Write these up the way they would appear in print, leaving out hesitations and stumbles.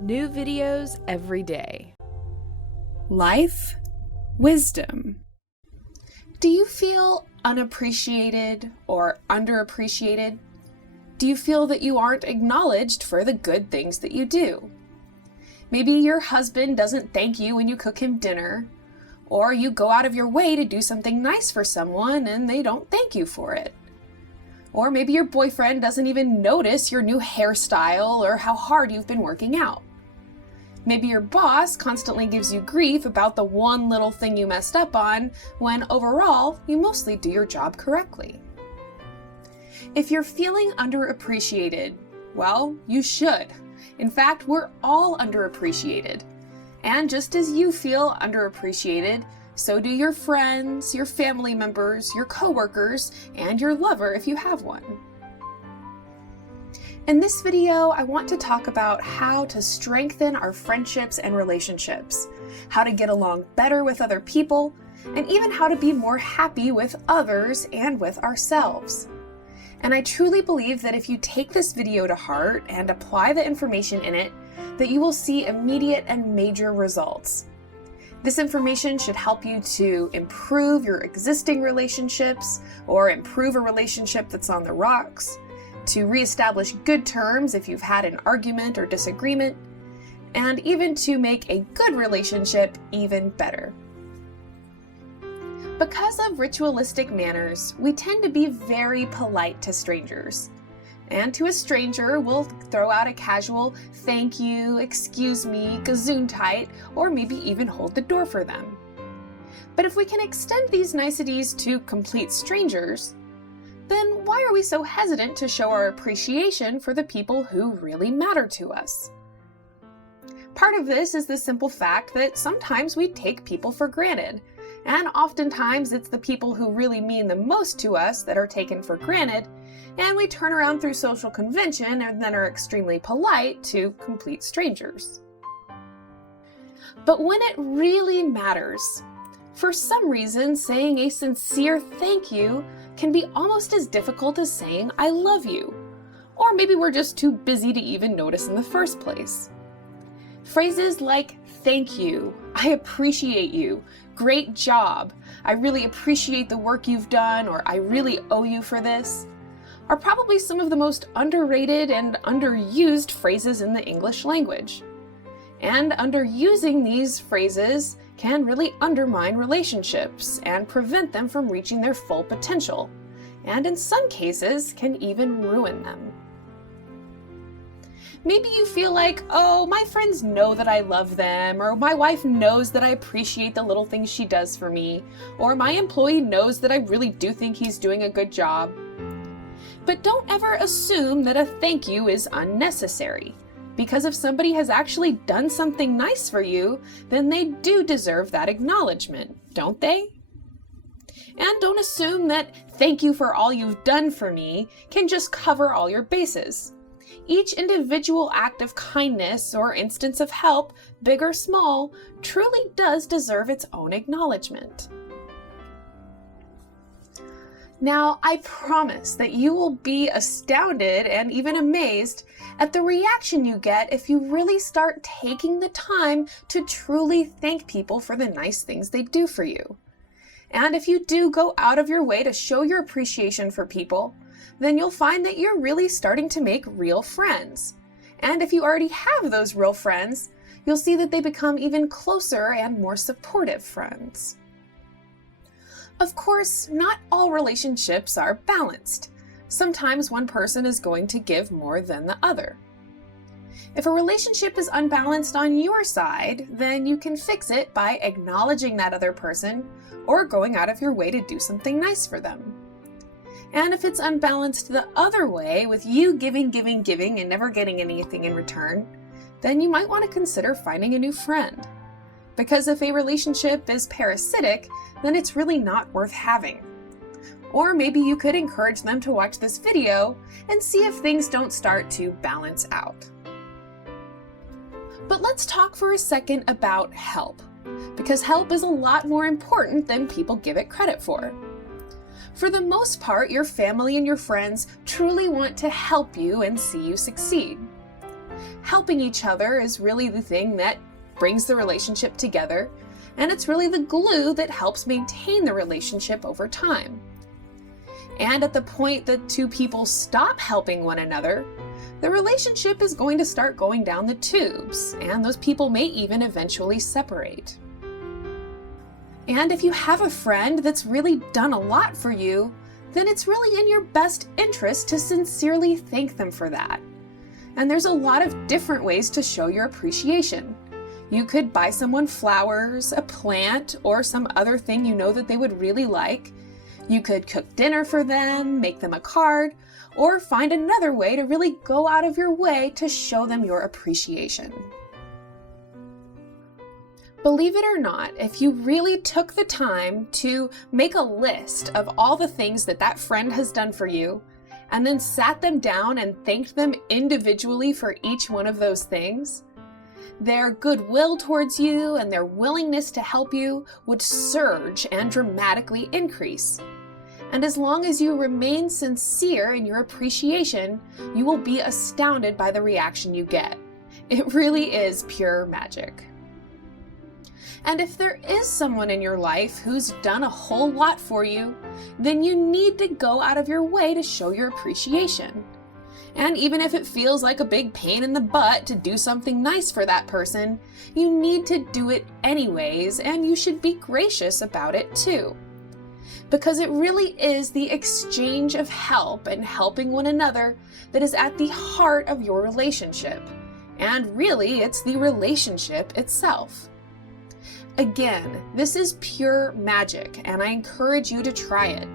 New videos every day. Life wisdom. Do you feel unappreciated or underappreciated? Do you feel that you aren't acknowledged for the good things that you do? Maybe your husband doesn't thank you when you cook him dinner, or you go out of your way to do something nice for someone and they don't thank you for it. Or maybe your boyfriend doesn't even notice your new hairstyle or how hard you've been working out. Maybe your boss constantly gives you grief about the one little thing you messed up on, when overall, you mostly do your job correctly. If you're feeling underappreciated, well, you should. In fact, we're all underappreciated. And just as you feel underappreciated, so do your friends, your family members, your coworkers, and your lover if you have one. In this video, I want to talk about how to strengthen our friendships and relationships, how to get along better with other people, and even how to be more happy with others and with ourselves. And I truly believe that if you take this video to heart and apply the information in it, that you will see immediate and major results. This information should help you to improve your existing relationships or improve a relationship that's on the rocks, to reestablish good terms if you've had an argument or disagreement, and even to make a good relationship even better. Because of ritualistic manners, we tend to be very polite to strangers. And to a stranger, we'll throw out a casual thank you, excuse me, gesundheit, or maybe even hold the door for them. But if we can extend these niceties to complete strangers, then why are we so hesitant to show our appreciation for the people who really matter to us? Part of this is the simple fact that sometimes we take people for granted, and oftentimes it's the people who really mean the most to us that are taken for granted, and we turn around through social convention and then are extremely polite to complete strangers. But when it really matters, for some reason, saying a sincere thank you can be almost as difficult as saying I love you. Or maybe we're just too busy to even notice in the first place. Phrases like thank you, I appreciate you, great job, I really appreciate the work you've done, or I really owe you for this, are probably some of the most underrated and underused phrases in the English language. And underusing these phrases can really undermine relationships and prevent them from reaching their full potential, and in some cases can even ruin them. Maybe you feel like, oh, my friends know that I love them, or my wife knows that I appreciate the little things she does for me, or my employee knows that I really do think he's doing a good job. But don't ever assume that a thank you is unnecessary, because if somebody has actually done something nice for you, then they do deserve that acknowledgement, don't they? And don't assume that thank you for all you've done for me can just cover all your bases. Each individual act of kindness or instance of help, big or small, truly does deserve its own acknowledgement. Now, I promise that you will be astounded and even amazed at the reaction you get if you really start taking the time to truly thank people for the nice things they do for you. And if you do go out of your way to show your appreciation for people, then you'll find that you're really starting to make real friends. And if you already have those real friends, you'll see that they become even closer and more supportive friends. Of course, not all relationships are balanced. Sometimes one person is going to give more than the other. If a relationship is unbalanced on your side, then you can fix it by acknowledging that other person or going out of your way to do something nice for them. And if it's unbalanced the other way, with you giving and never getting anything in return, then you might want to consider finding a new friend. Because if a relationship is parasitic, then it's really not worth having. Or maybe you could encourage them to watch this video and see if things don't start to balance out. But let's talk for a second about help, because help is a lot more important than people give it credit for. For the most part, your family and your friends truly want to help you and see you succeed. helping each other is really the thing that brings the relationship together, and it's really the glue that helps maintain the relationship over time. And at the point that two people stop helping one another, the relationship is going to start going down the tubes, and those people may even eventually separate. And if you have a friend that's really done a lot for you, then it's really in your best interest to sincerely thank them for that. And there's a lot of different ways to show your appreciation. You could buy someone flowers, a plant, or some other thing you know that they would really like. You could cook dinner for them, make them a card, or find another way to really go out of your way to show them your appreciation. Believe it or not, if you really took the time to make a list of all the things that that friend has done for you, and then sat them down and thanked them individually for each one of those things, their goodwill towards you and their willingness to help you would surge and dramatically increase. And as long as you remain sincere in your appreciation, you will be astounded by the reaction you get. It really is pure magic. And if there is someone in your life who's done a whole lot for you, then you need to go out of your way to show your appreciation. And even if it feels like a big pain in the butt to do something nice for that person, you need to do it anyways, and you should be gracious about it too. Because it really is the exchange of help and helping one another that is at the heart of your relationship. And really, it's the relationship itself. Again, this is pure magic, and I encourage you to try it.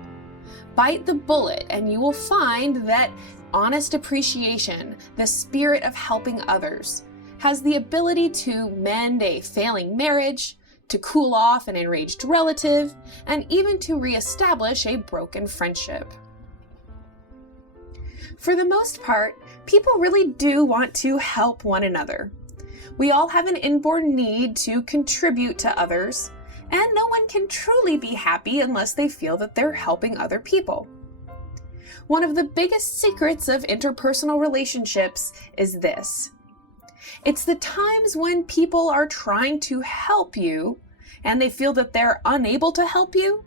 Bite the bullet, and you will find that honest appreciation, the spirit of helping others, has the ability to mend a failing marriage, to cool off an enraged relative, and even to reestablish a broken friendship. For the most part, people really do want to help one another. We all have an inborn need to contribute to others, and no one can truly be happy unless they feel that they're helping other people. One of the biggest secrets of interpersonal relationships is this. It's the times when people are trying to help you and they feel that they're unable to help you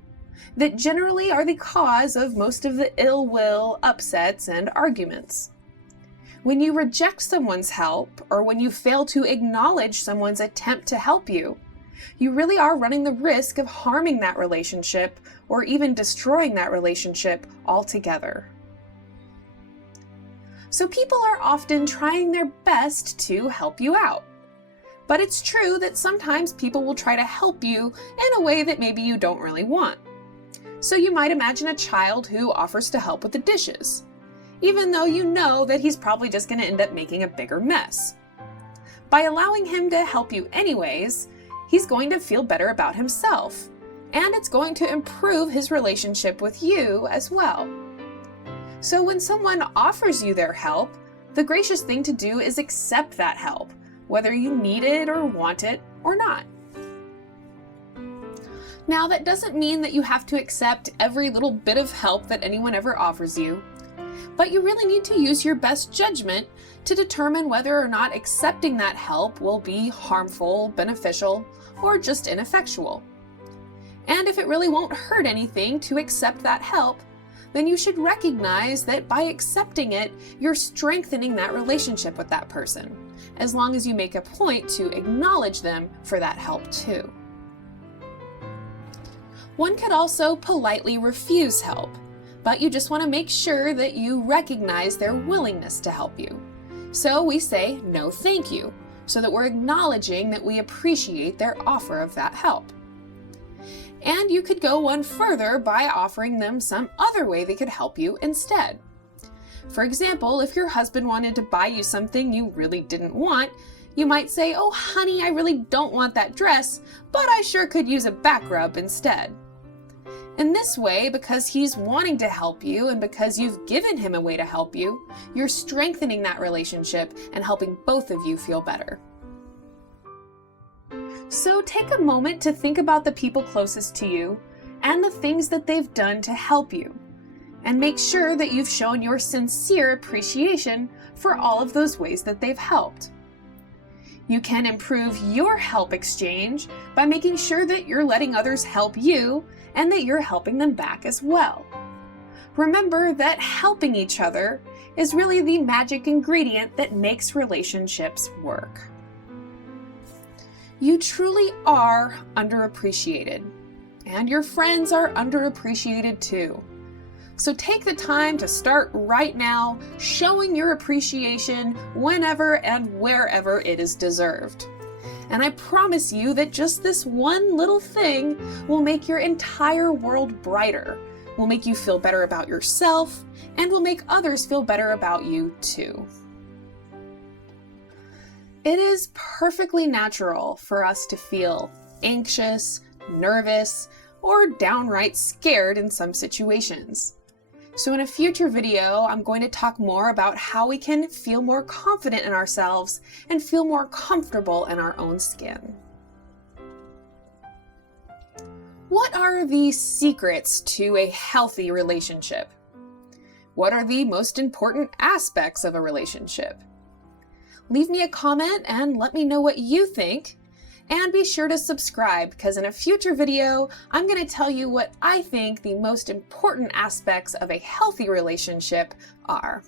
that generally are the cause of most of the ill will, upsets, and arguments. When you reject someone's help, or when you fail to acknowledge someone's attempt to help you, you really are running the risk of harming that relationship or even destroying that relationship altogether. So people are often trying their best to help you out. But it's true that sometimes people will try to help you in a way that maybe you don't really want. So you might imagine a child who offers to help with the dishes, even though you know that he's probably just going to end up making a bigger mess. By allowing him to help you anyways, he's going to feel better about himself, and it's going to improve his relationship with you as well. So when someone offers you their help, the gracious thing to do is accept that help, whether you need it or want it or not. Now, that doesn't mean that you have to accept every little bit of help that anyone ever offers you, but you really need to use your best judgment to determine whether or not accepting that help will be harmful, beneficial, or just ineffectual. And if it really won't hurt anything to accept that help, then you should recognize that by accepting it, you're strengthening that relationship with that person, as long as you make a point to acknowledge them for that help too. One could also politely refuse help, but you just want to make sure that you recognize their willingness to help you. So we say, no thank you, so that we're acknowledging that we appreciate their offer of that help. And you could go one further by offering them some other way they could help you instead. For example, if your husband wanted to buy you something you really didn't want, you might say, oh honey, I really don't want that dress, but I sure could use a back rub instead. In this way, because he's wanting to help you and because you've given him a way to help you, you're strengthening that relationship and helping both of you feel better. So take a moment to think about the people closest to you and the things that they've done to help you, and make sure that you've shown your sincere appreciation for all of those ways that they've helped. You can improve your help exchange by making sure that you're letting others help you and that you're helping them back as well. Remember that helping each other is really the magic ingredient that makes relationships work. You truly are underappreciated, and your friends are underappreciated too. So take the time to start right now showing your appreciation whenever and wherever it is deserved. And I promise you that just this one little thing will make your entire world brighter, will make you feel better about yourself, and will make others feel better about you too. It is perfectly natural for us to feel anxious, nervous, or downright scared in some situations. So in a future video, I'm going to talk more about how we can feel more confident in ourselves and feel more comfortable in our own skin. What are the secrets to a healthy relationship? What are the most important aspects of a relationship? Leave me a comment and let me know what you think. And be sure to subscribe, because in a future video, I'm going to tell you what I think the most important aspects of a healthy relationship are.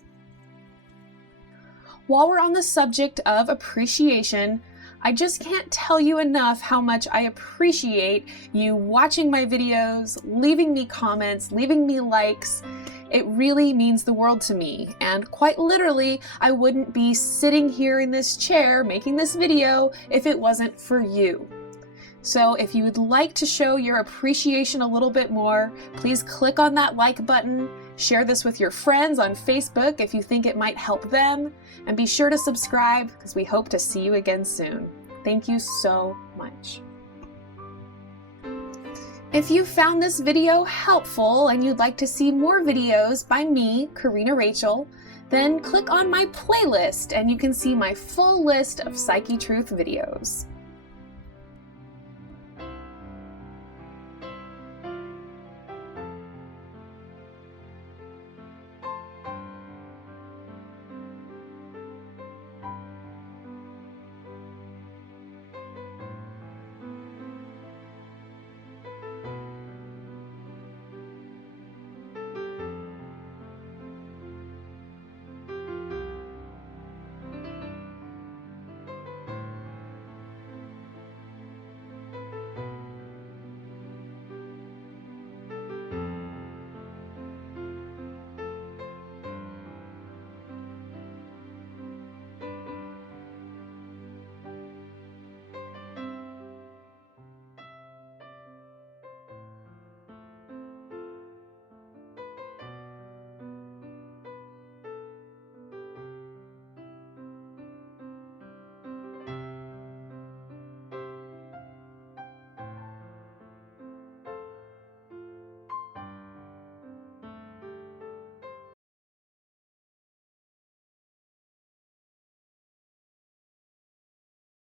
While we're on the subject of appreciation, I just can't tell you enough how much I appreciate you watching my videos, leaving me comments, leaving me likes. It really means the world to me, and quite literally, I wouldn't be sitting here in this chair making this video if it wasn't for you. So if you would like to show your appreciation a little bit more, please click on that like button, share this with your friends on Facebook if you think it might help them, and be sure to subscribe because we hope to see you again soon. Thank you so much. If you found this video helpful and you'd like to see more videos by me, Corrina Rachel, then click on my playlist and you can see my full list of Psychetruth videos.